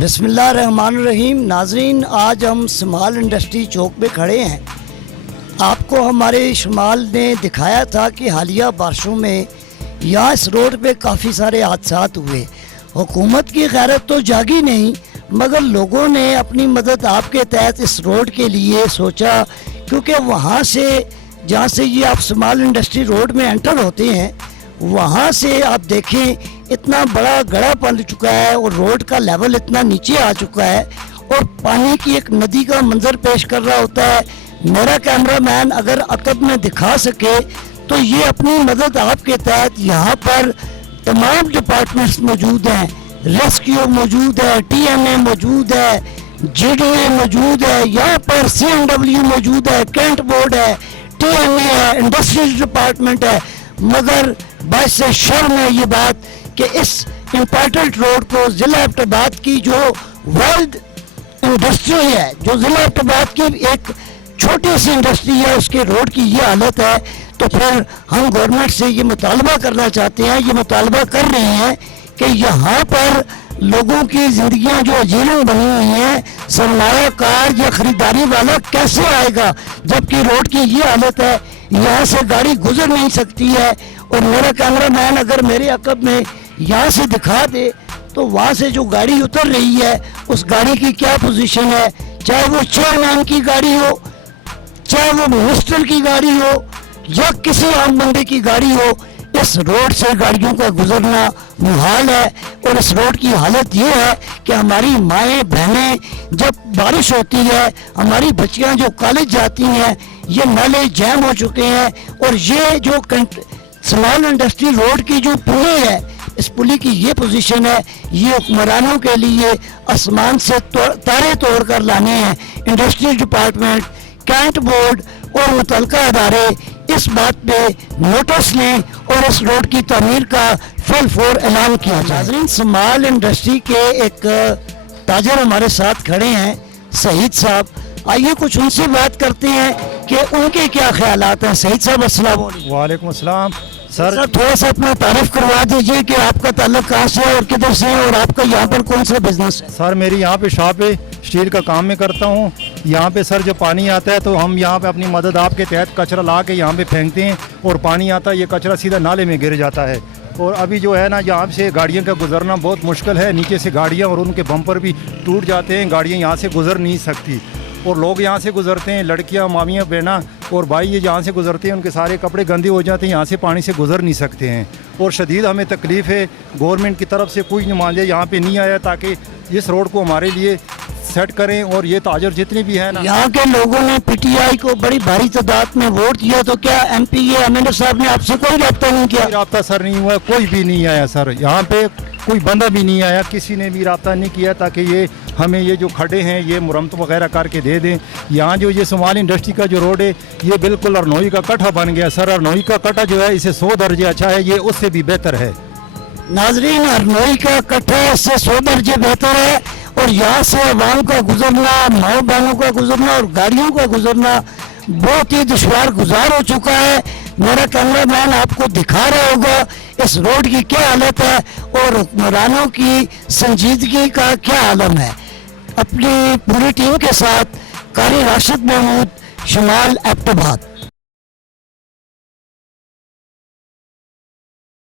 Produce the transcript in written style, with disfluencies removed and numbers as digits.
بسم اللہ الرحمن الرحیم۔ ناظرین، آج ہم شمال انڈسٹری چوک پہ کھڑے ہیں۔ آپ کو ہمارے شمال نے دکھایا تھا کہ حالیہ بارشوں میں یہاں اس روڈ پہ کافی سارے حادثات ہوئے۔ حکومت کی غیرت تو جاگی نہیں، مگر لوگوں نے اپنی مدد آپ کے تحت اس روڈ کے لیے سوچا، کیونکہ وہاں سے جہاں سے یہ آپ شمال انڈسٹری روڈ میں انٹر ہوتے ہیں، وہاں سے آپ دیکھیں اتنا بڑا گڑھا بن چکا ہے اور روڈ کا لیول اتنا نیچے آ چکا ہے اور پانی کی ایک ندی کا منظر پیش کر رہا ہوتا ہے۔ میرا کیمرہ مین اگر عقب میں دکھا سکے تو یہ اپنی مدد آپ کے تحت یہاں پر تمام ڈپارٹمنٹس موجود ہیں، ریسکیو موجود ہے، ٹی ایم اے موجود ہے، جی ڈی اے موجود ہے، یہاں پر سی این ڈبلیو موجود ہے، کینٹ بورڈ ہے، ٹی ایم اے ہے، انڈسٹریل ڈپارٹمنٹ ہے، مگر باعث شرم ہے یہ بات کہ اس امپورٹنٹ روڈ کو ضلع ایبٹ آباد کی جو ورلڈ انڈسٹری ہے، جو ضلع ایبٹ آباد کی ایک چھوٹی سی انڈسٹری ہے، اس کے روڈ کی یہ حالت ہے، تو پھر ہم گورنمنٹ سے یہ مطالبہ کرنا چاہتے ہیں، یہ مطالبہ کر رہے ہیں کہ یہاں پر لوگوں کی زندگیاں جو عجیباً بنی ہوئی ہیں، سرمایہ کار یا خریداری والا کیسے آئے گا جبکہ روڈ کی یہ حالت ہے، یہاں سے گاڑی گزر نہیں سکتی ہے۔ اور میرا کیمرہ مین اگر میرے عقب میں یہاں سے دکھا دے تو وہاں سے جو گاڑی اتر رہی ہے اس گاڑی کی کیا پوزیشن ہے، چاہے وہ چیئرمین کی گاڑی ہو، چاہے وہ منسٹر کی گاڑی ہو یا کسی عام بندے کی گاڑی ہو، اس روڈ سے گاڑیوں کا گزرنا محال ہے۔ اور اس روڈ کی حالت یہ ہے کہ ہماری مائیں بہنیں جب بارش ہوتی ہے، ہماری بچیاں جو کالج جاتی ہیں، یہ نالے جیم ہو چکے ہیں، اور یہ جو شمال انڈسٹری روڈ کی جو پلی ہے، اس پلی کی یہ پوزیشن ہے، یہ حکمرانوں کے لیے آسمان سے تارے توڑ کر لانے ہیں۔ انڈسٹری ڈپارٹمنٹ، کینٹ بورڈ اور متعلقہ ادارے اس بات پہ نوٹس لیں اور اس روڈ کی تعمیر کا فل فور اعلان کیا جائے۔ ناظرین، شمال انڈسٹری کے ایک تاجر ہمارے ساتھ کھڑے ہیں، سعید صاحب، آئیے کچھ ان سے بات کرتے ہیں کہ ان کے کیا خیالات ہیں۔ سعید صاحب السلام علیکم۔ وعلیکم السلام سر۔ تھوڑا سا اپنا تعارف کروا دیجئے کہ آپ کا تعلق کہاں سے ہے اور کدھر سے ہے، اور آپ کا یہاں پر کون سا بزنس ہے؟ سر میری یہاں پہ شاپ ہے، اسٹیل کا کام میں کرتا ہوں۔ یہاں پہ سر جو پانی آتا ہے تو ہم یہاں پہ اپنی مدد آپ کے تحت کچرا لا کے یہاں پہ پھینکتے ہیں، اور پانی آتا ہے، یہ کچرا سیدھا نالے میں گر جاتا ہے۔ اور ابھی جو ہے نا یہاں سے گاڑیوں کا گزرنا بہت مشکل ہے، نیچے سے گاڑیاں اور ان کے بمپر بھی ٹوٹ جاتے ہیں، گاڑیاں یہاں سے گزر نہیں سکتی، اور لوگ یہاں سے گزرتے ہیں، لڑکیاں، مامیاں، بہنیں اور بھائی یہ جہاں سے گزرتے ہیں ان کے سارے کپڑے گندے ہو جاتے ہیں، یہاں سے پانی سے گزر نہیں سکتے ہیں، اور شدید ہمیں تکلیف ہے۔ گورنمنٹ کی طرف سے کوئی نمائندہ یہاں پہ نہیں آیا تاکہ اس روڈ کو ہمارے لیے سیٹ کریں، اور یہ تاجر جتنے بھی ہیں نا، یہاں کے لوگوں نے پی ٹی آئی کو بڑی بھاری تعداد میں ووٹ دیا، تو کیا M P A M L A صاحب نے آپ سے کوئی رابطہ نہیں کیا؟ کوئی رابطہ سر نہیں ہوا، کوئی بھی نہیں آیا سر، یہاں پہ کوئی بندہ بھی نہیں آیا، کسی نے بھی رابطہ نہیں کیا تاکہ یہ ہمیں یہ جو کھڑے ہیں یہ مرمت وغیرہ کر کے دے دیں۔ یہاں جو یہ شمال انڈسٹری کا جو روڈ ہے یہ بالکل ارنوئی کا کٹھا بن گیا سر، ارنوئی کا کٹھا جو ہے اسے 100 درجے اچھا ہے، یہ اس سے بھی بہتر ہے۔ ناظرین، ارنوئی کا کٹھا اس سے 100 درجے بہتر ہے، اور یہاں سے عوام کا گزرنا، ماؤں بہنوں کا گزرنا اور گاڑیوں کا گزرنا بہت ہی دشوار گزار ہو چکا ہے۔ میرا کیمرہ مین آپ کو دکھا رہا ہوگا اس روڈ کی کیا حالت ہے اور حکمرانوں کی سنجیدگی کا کیا عالم ہے۔ اپنی پوری ٹیم کے ساتھ قاری راشد محمود، شمال ایبٹ آباد۔